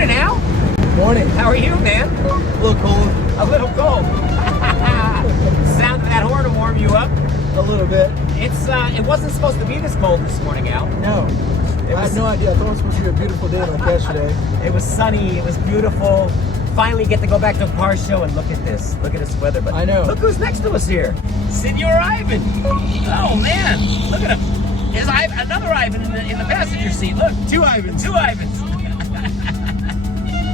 Morning, Al. Morning. How are you, man? A little cold. A little cold. Sound of that horn to warm you up. A little bit. It wasn't supposed to be this cold this morning, Al. No. I had no idea. I thought it was supposed to be a beautiful day like yesterday. It was sunny. It was beautiful. Finally get to go back to a car show and look at this. Look at this weather. But I know. Look who's next to us here. Senor Ivan. Oh, man. Look at him. There's another Ivan in the passenger seat. Look. Two Ivans. Two Ivans.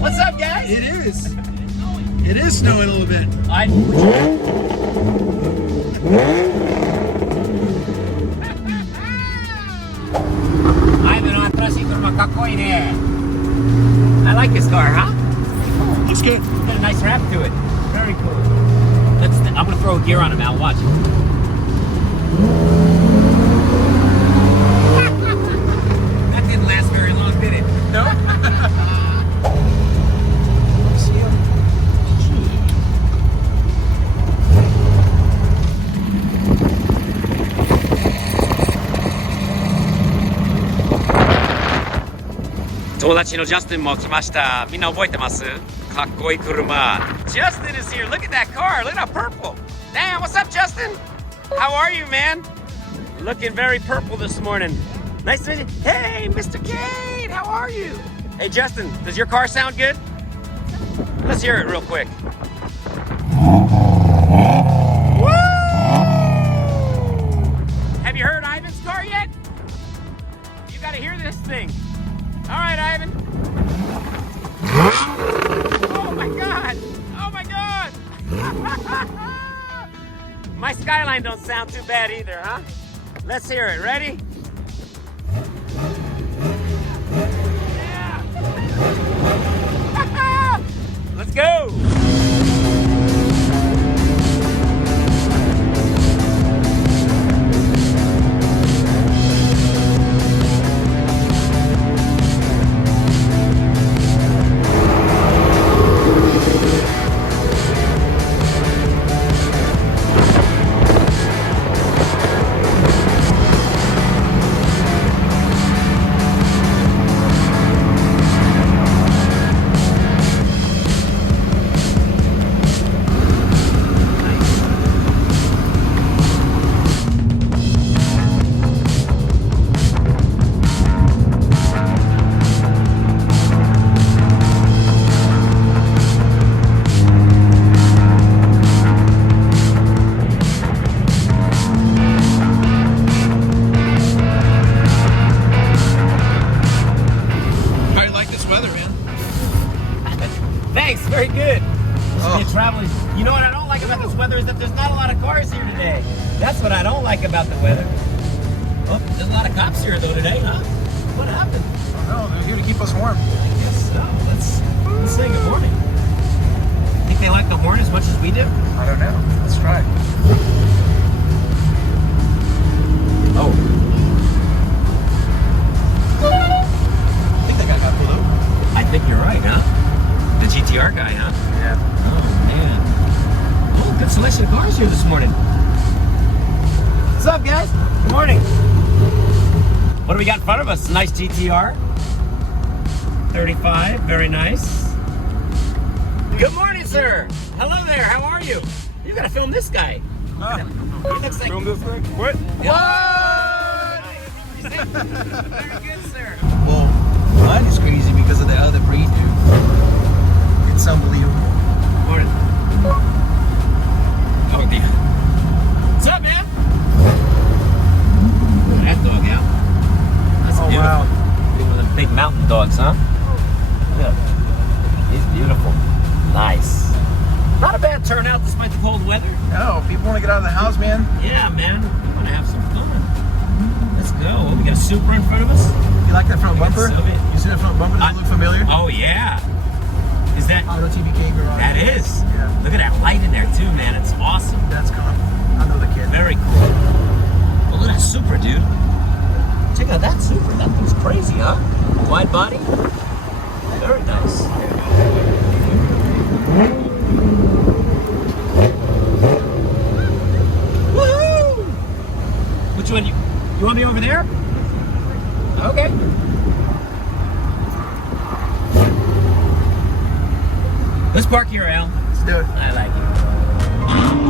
What's up, guys? It is. It is snowing a little bit. I like this car, huh? Looks good. Got a nice wrap to it. Very cool. I'm gonna throw a gear on him, Al. Watch. That didn't last very long, did it? No. Tomodachi no Justin mo kimashita. Minna oboete masu? Kakkoi kuruma. Justin is here. Look at that car. Look at how purple. Damn, what's up, Justin? How are you, man? Looking very purple this morning. Nice to meet you. Hey, Mr. Kate, how are you? Hey, Justin, does your car sound good? Let's hear it real quick. Woo! Have you heard Ivan's car yet? You gotta hear this thing. All right, Ivan. Oh my God! Oh my God! My Skyline don't sound too bad either, huh? Let's hear it. Ready? Yeah! Let's go! Thanks, very good. Traveling. You know what I don't like about this weather is that there's not a lot of cars here today. That's what I don't like about the weather. Oh, there's a lot of cops here though today, huh? What happened? I don't know. They're here to keep us warm. I guess so. Let's say good morning. Think they like the horn as much as we do? I don't know. Let's try. Oh. I think that guy got pulled over. I think you're right, huh? The GTR guy, huh? Yeah. Oh, man. Oh, good selection of cars here this morning. What's up, guys? Good morning. What do we got in front of us? Nice GTR. 35, very nice. Good morning, sir. Hello there, how are you? You gotta film this guy. He looks like... Film this guy? What? What? Very good, sir. Well, mine is crazy because of the other breed, dude. It's unbelievable. Morning. Oh, dear. What's up, man? Look at that dog out. That's Oh, beautiful. wow. One of the big mountain dogs, huh? Yeah. He's beautiful. Nice. Not a bad turnout despite the cold weather. No, people want to get out of the house, man. Yeah, man. We want to have some fun. Let's go. We got a Supra in front of us. You like that front bumper? Sylvia. You see that front bumper? Does it look familiar? Oh, yeah. Is that... Auto TBK garage. That is. Yeah. Look at that light in there, too, man. It's awesome. That's cool. I know the kid. Very cool. Oh, look at that Supra, dude. Check out that Supra. That thing's crazy, huh? Wide body. Very nice. Woohoo! Which one? You want me over there? Okay. Let's park here, Al. Let's do it. I like it.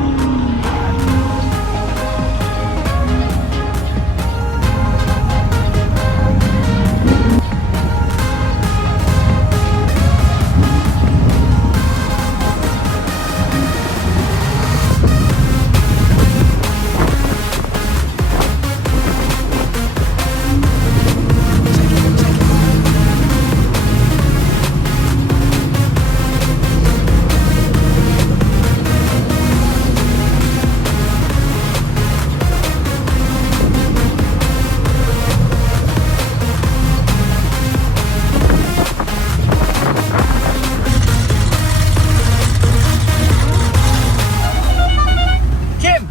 Kim,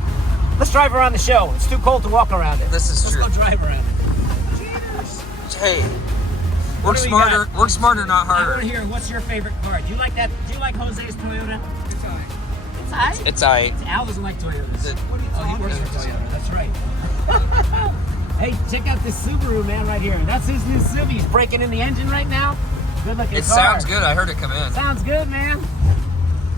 let's drive around the show. It's too cold to walk around it. This is Let's true. go drive around it. Hey, What work do we smarter. got? Work smarter, not I want harder. to hear, what's your favorite car? Do you like that? Do you like Jose's Toyota? It's alright. It's alright. Al doesn't like Toyotas. The- Oh, he works for Toyota. That's right. Hey, check out this Subaru, man, right here. That's his new Subi. He's breaking in the engine right now. Good looking It car. sounds good. I heard it come in. Sounds good, man.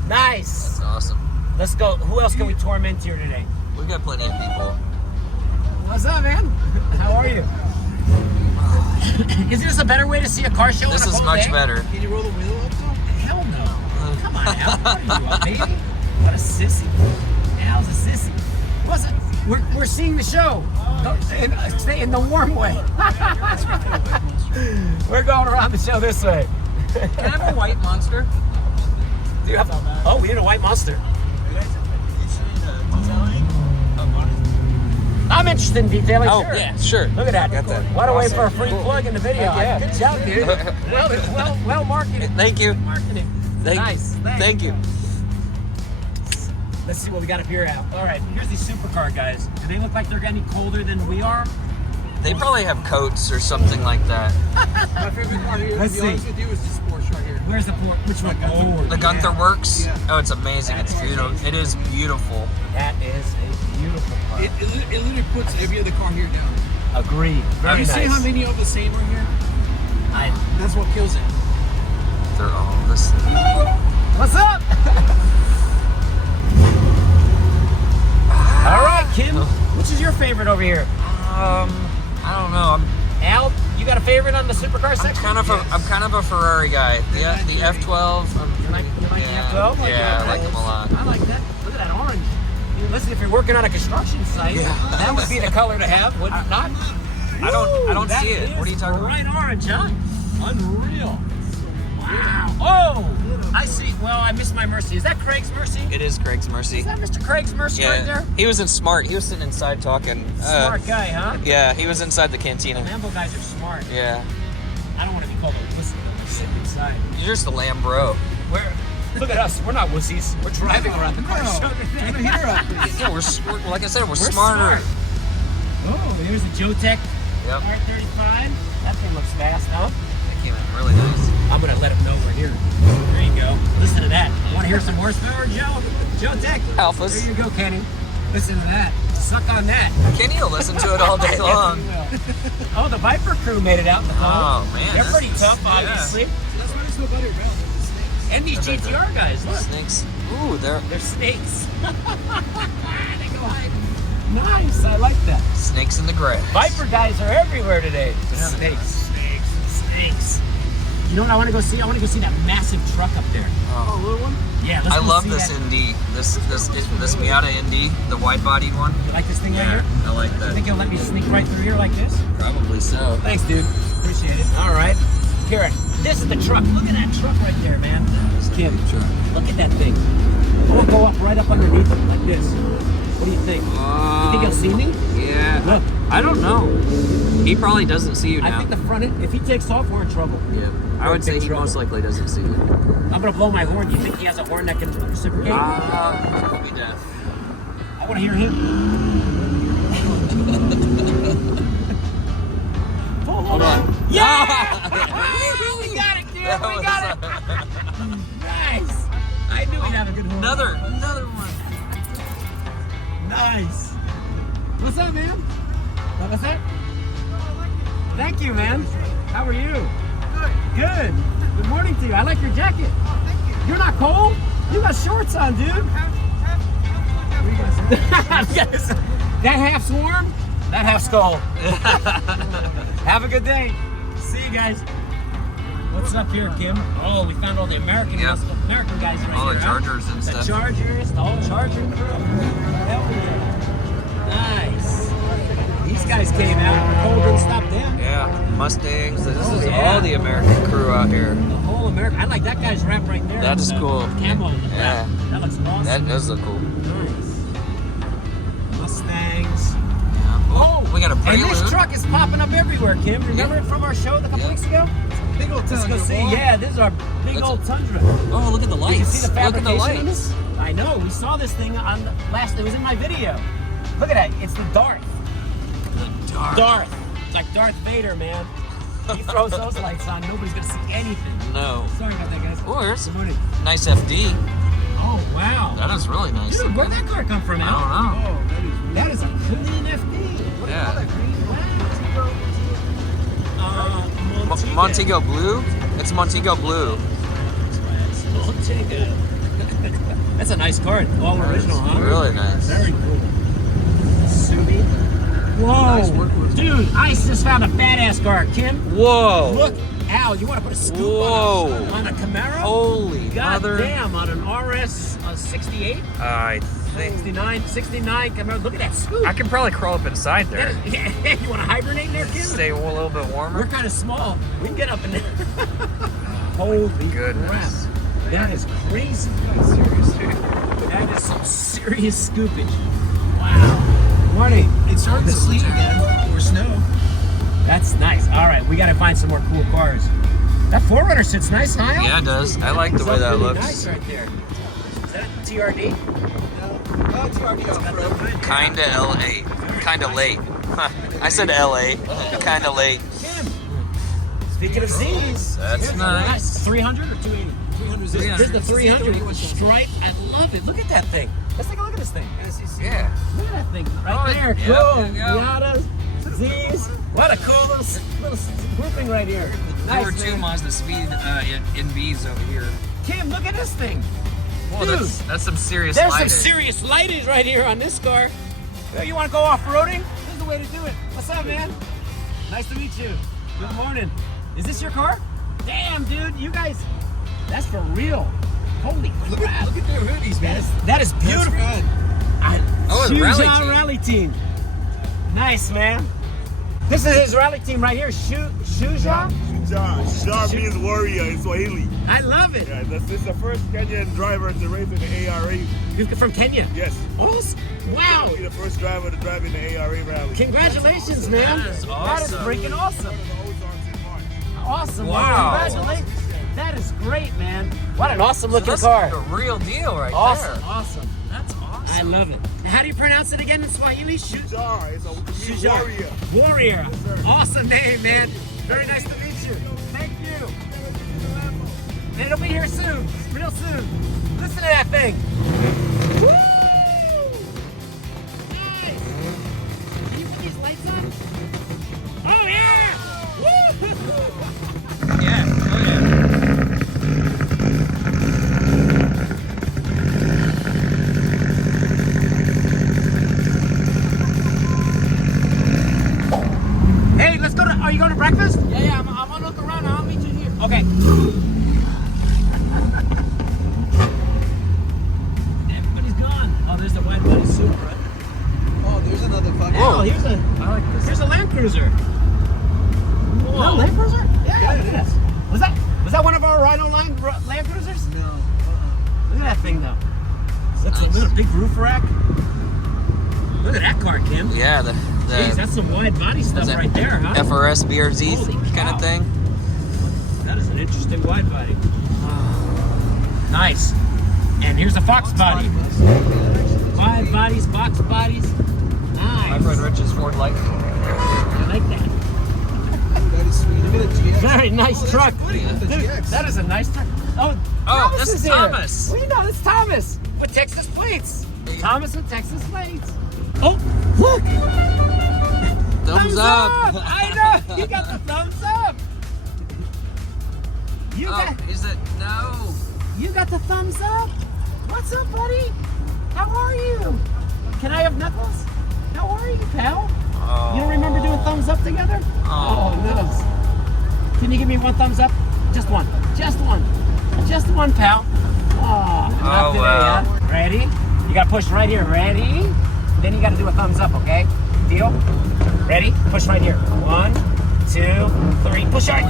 Nice. That's awesome. Let's go. Who else can we torment here today? We got plenty of people. What's up, man? How are you? Is this a better way to see a car show? This on a is cold much day? better. Can you roll the window up though? Hell no. Come on, Al. What are you, a baby? What a sissy. Al's a sissy. What's it? We're seeing the show. Stay in the warm way. We're going around the show this way. Can I have a white monster? Do you have, oh, we need a white monster. I'm interested in detailing. Oh, sure. yeah, sure. Look at that. Got that. What a way Awesome. for a free plug in the video. Yeah. Good job, dude. well marketed. Thank you. Marketed. Nice. Thank you. Let's see what we got up here, Al. All right, here's these supercar guys. Do they look like they're any colder than we are? They probably have coats or something like that. My favorite car here, Let's to be honest see. with you, is this Porsche right here. Where's the port? Which one? Oh, The Gunther Works. Yeah. Oh, it's amazing. It's beautiful. It is beautiful. that is a beautiful car. It literally puts every other car here down. Agreed. Very you nice. see how many of the same are here? That's what kills it. They're all this. What's up? All right, Kim. Which is your favorite over here? I don't know. Al, you got a favorite on the supercar I'm section? I'm kind of a Ferrari guy. The F12. You like Yeah, the F12? yeah, I like them a lot. I like that. Look at that orange. Listen, if you're working on a construction site, that would be the color to have, would it not? I don't That see it. is What are you talking about? bright orange, huh? Unreal. Wow. Oh, I see. Well, I missed my Mercy. Is that Craig's Mercy? It is Craig's Mercy. Is that Mr. Craig's Mercy right there? He was in Smart. He was sitting inside talking. Smart guy, huh? Yeah, he was inside the cantina. Lambo guys are smart. Yeah. I don't want to be called a wussy. I'm sitting inside. You're just a lamb bro. Look at us. We're not wussies. We're driving around the car show today. Yeah, we're like I said, we're We're smarter. smart. Oh, here's a Jotech Yep. R35. That thing looks fast, huh? That came in really nice. I'm gonna let him know we're here. There you go. Listen to that. Want to hear some horsepower, Joe? Jotech. Alphas. There you go, Kenny. Listen to that. Suck on that. Kenny will listen to it all day long. Oh, the Viper crew made it out in the cold. Oh man, They're this pretty is- tough, yeah. obviously. That's what it's so about your belt. And these GTR guys, look. Snakes. Ooh, they're They're snakes. They go hide. Nice. I like that. snakes in the grass. Viper guys are everywhere today. Snakes. You know what I want to go see? I want to go see that massive truck up there. Oh, little one? Yeah, let's I go love see this that. Indy. This Miata Indy, the wide-bodied one. You like this thing right Yeah, here? I like You think that. you'll let me sneak right through here like this? Probably so. Thanks, dude. Appreciate it. All right. Here, this is the truck. Look at that truck right there, man. Kim, look at that thing. We'll go up right up underneath it like this. What do you think? You think he'll see me? Yeah. Look. I don't know. He probably doesn't see you I now. think the front end, if he takes off, we're in trouble. Yeah. I would say Big he trouble. most likely doesn't see you. I'm going to blow my horn. Do you think he has a horn that can reciprocate? He'll be deaf. I want to hear him. Hold on. Yeah! We got it, dude. We got it. Nice. I knew he'd have a good horn. Another one. Nice. What's up, man? What's that? Thank you, man. How are you? Good. Good morning to you. I like your jacket. Thank you. You're not cold? You got shorts on, dude. Yes. That half's warm, that half's cold. Have a good day. See you guys. What's up here, Kim? Oh, we found all the American guys right All here. the Chargers and The stuff. Chargers, the whole Charger crew. Hell yeah. Nice. These guys came out. Cold didn't stop them. Yeah, Mustangs. This is yeah. all the American crew out here. The whole America. I like that guy's wrap right there. That is The cool. Camo. in the back. Yeah. That looks awesome. That does look cool. Nice. Mustangs. Oh, we got a And Prelude. this truck is popping up everywhere, Kim. Remember it from our show a couple weeks ago? Big old Let's go Tundra, see. boy. Yeah, this is our big That's old Tundra. Oh, look at the Did lights. you see the Look at fabrication the on lights. this? I know. We saw this thing on the last. It was in my video. Look at that. It's the Darth. Darth. It's like Darth Vader, man. He throws those lights on. Nobody's gonna see anything. No. Sorry about that, guys. Oh, there's Good morning. a nice FD. Oh wow. That is really nice. Dude, where'd that car come from? I Al? don't know. Oh, That is a clean FD. What do you Yeah. call that? Green? Montego. Montego Blue? It's Montego Blue. Montego. That's a nice car. All original, huh? Really nice. Very cool. Subi. Whoa. Dude, I just found a badass car. Kim, Whoa. look. Al, you want to put a scoop Whoa. on a Camaro? Holy God mother. damn, on an RS 68? I think 69 Camaro. Look at that scoop. I can probably crawl up inside there. You want to hibernate in there, Kim? Stay a little bit We're warmer. kind of small. We can get up in there. Holy Goodness. crap. That is crazy. That is some serious scoopage. Wow. Morning. It's starting to sleet again, or snow. That's nice. All right, we got to find some more cool cars. That 4Runner sits nice, huh? Al? Yeah, it does. I like the way that Really looks. Nice right there. Is that a TRD? Oh, it's already off-road. Kinda LA. Kinda late. I said LA. Kinda late. Kim. Speaking of Z's. That's nice. 300 or 280? 300. Here's the 300 with stripe. I love it. Look at that thing. Let's take a look at this thing. Yeah. Look at that thing right Oh, there. yeah, Cool. there you go. Miatas, Z's. What a cool little grouping right here. There were Nice, two man. Mazda Speed in V's over here. Kim, look at this thing. Whoa, Dude, that's some serious There's lighting. some serious lighting right here on this car. Well, you want to go off-roading? This is the way to do it. What's up, man? Nice to meet you. Good morning. Is this your car? Damn, dude, you guys, that's for real. Holy crap. Look at their hoodies, man. That is beautiful. That's rad. Oh, it's Shuja rally team. Rally Team. Nice, man. This is his rally team right here. Shuja? Shah means warrior in Swahili. I love it. Yeah, this is the first Kenyan driver to race in the ARA. You're from Kenya? Yes. Awesome. Wow. He's the first driver to drive in the ARA rally. Congratulations, man. That is That is awesome. freaking awesome. Awesome. Wow. Well, congratulations. That is great, man. What an awesome looking That's car. the real deal right Awesome. there. Awesome. That's awesome. I love it. How do you pronounce it again in Swahili? Shah is a Shuja. warrior. Warrior. sir. Awesome name, man. Very nice to meet you. Thank you. And it'll be here soon. Real soon. Listen to that thing. Woo! Nice. Can you put these lights on? Oh, yeah! Woo! Yeah. Oh, yeah. Hey, let's go to. Are you going to breakfast? Yeah, I'm gonna look around. I'll meet you here. Okay. Everybody's gone. Oh, there's the Wide Body Supra. Oh, there's another fucking. Oh, here's a I like this. here's a Land Cruiser. No, Land Cruiser? Yeah, look at this. Was that one of our Rhino Land Cruisers? No. Look at that thing though. Looks Nice. a big roof rack. Look at that car, Kim. Yeah, the Jeez, that's some wide body stuff is that right there, huh? FRS BRZ Holy kind cow. of thing. That is an interesting wide body. Nice. And here's a Fox body. Wide bodies, box bodies. My Nice. friend Rich's Ford Lightning. I like that. That is sweet. Look at the GX. Very nice truck. Look at the Dude, GX. that is a nice truck. Oh, Oh, Thomas this is is here. Thomas. Well, you know, it's Thomas with Texas plates. Thomas with Texas plates. Oh, look. Thumbs up. I know. You got the thumbs up. You Oh, got. is it? No. You got the thumbs up. What's up, buddy? How are you? Can I have knuckles? How are you, pal? Oh. You don't remember doing thumbs up together? Oh, Knuckles. Can you give me one thumbs up? Just one. Just one. Just one, pal. Oh, not today, wow. huh? Ready? You gotta push right here. Ready? Then you gotta do a thumbs up, okay? Deal? Ready? Push right here. 1, 2, 3. Push right.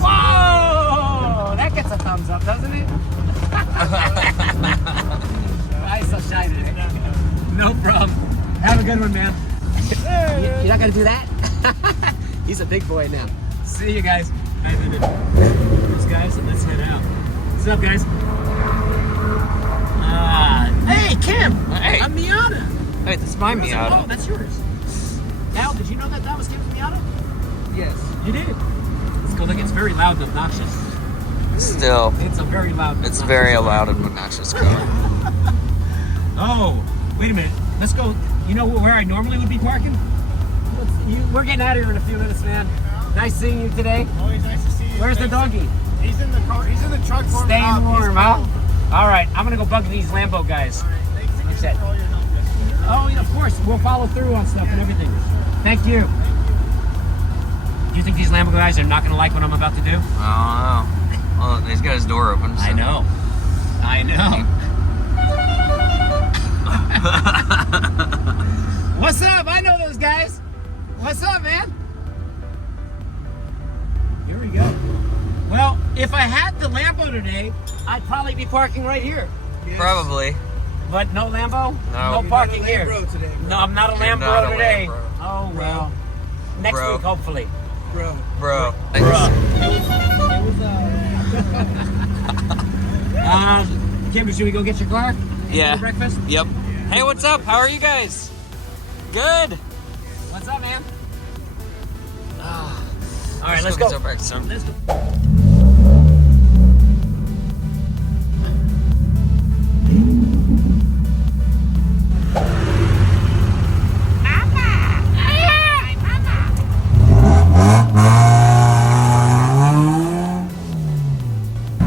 Whoa! That gets a thumbs up, doesn't it? Why so shy today? No problem. Have a good one, man. You're not gonna do that? He's a big boy now. See you guys. Thanks, guys, and let's head out. What's up, guys? Hey, Kim. Hey. I'm Miata. Hey, this is my Oh, Miata. that's yours. Al, did you know that was Kim's Miata? Yes. You did. Let's go look. It's very loud and obnoxious. Still, It's a very loud. and it's obnoxious very car. loud and obnoxious car. Oh, wait a minute. Let's go. You know where I normally would be parking? We're getting out of here in a few minutes, man. Nice seeing you today. Always nice to see you. Where's the doggy? He's in the car. He's in the truck for me. Staying warm, huh? All right, I'm gonna go bug these Lambo guys. What's that? Oh, yeah, of course. We'll follow through on stuff and everything. Thank you. Do you think these Lambo guys are not gonna like what I'm about to do? I don't know. Well, he's got his door open. So. I know. I know. What's up? I know those guys. What's up, man? Here we go. Well, if I had the Lambo today, I'd probably be parking right here. Probably. But no Lambo? No. No parking You're here. not a Lambro today, bro. No, I'm not a You're Lambo not a today. Lambro. Oh, well. Next Bro. week, hopefully. Bro. Bro. Kim, should we go get your car? Yeah. For breakfast? Yep. Hey, what's up? How are you guys? Good. What's up, man? All right, Let's let's go go. get back some. Let's go.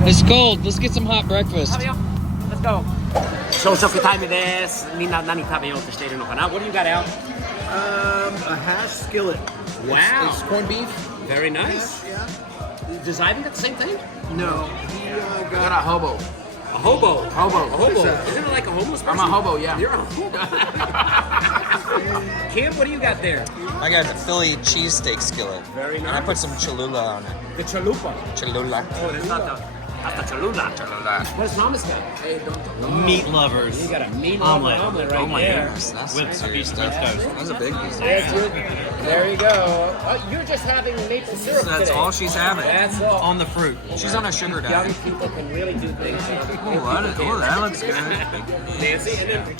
It's cold. Let's get some hot breakfast. Let's go. 朝食タイムです。みんな何食べようとしているのかな? What do you got, Al? A hash skillet. Wow. It's corned beef. Very nice. Yeah. Does Ivan get the same thing? No. He got a hobo. A hobo. Hobo. A hobo. What is that? Isn't it like a homeless person? I'm a hobo, yeah. You're a hobo. Kim, what do you got there? I got the Philly cheesesteak skillet. Very And I nice. put some Cholula on it. The chalupa. Cholula. Oh, that's not the Cholula. Cholula. What does Thomas got? Hey, don't. Meat lovers. You got a mean Omelet. omelet right Oh my there. goodness. That's With some a piece serious of stuff. toast. That's a big piece. That's good. There you go. Oh, you're just having maple syrup That's today. all she's having. That's all. On the fruit. She's on a sugar Young diet. people can really do things. Oh, that looks good. Nancy, and then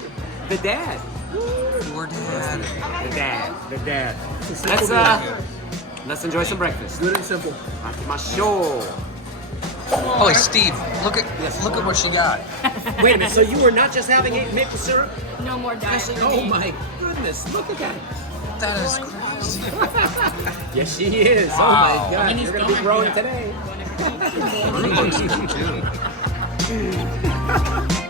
the dad. Poor dad. The dad. Let's enjoy some breakfast. Good and simple. Akimashou. Holy Steve, look at what she got. Wait a minute, so you were not just having maple syrup? No more diet. Oh my goodness, look at that. That is crazy. Yes, she is. Wow. Oh my God, you're going to be growing today. Too.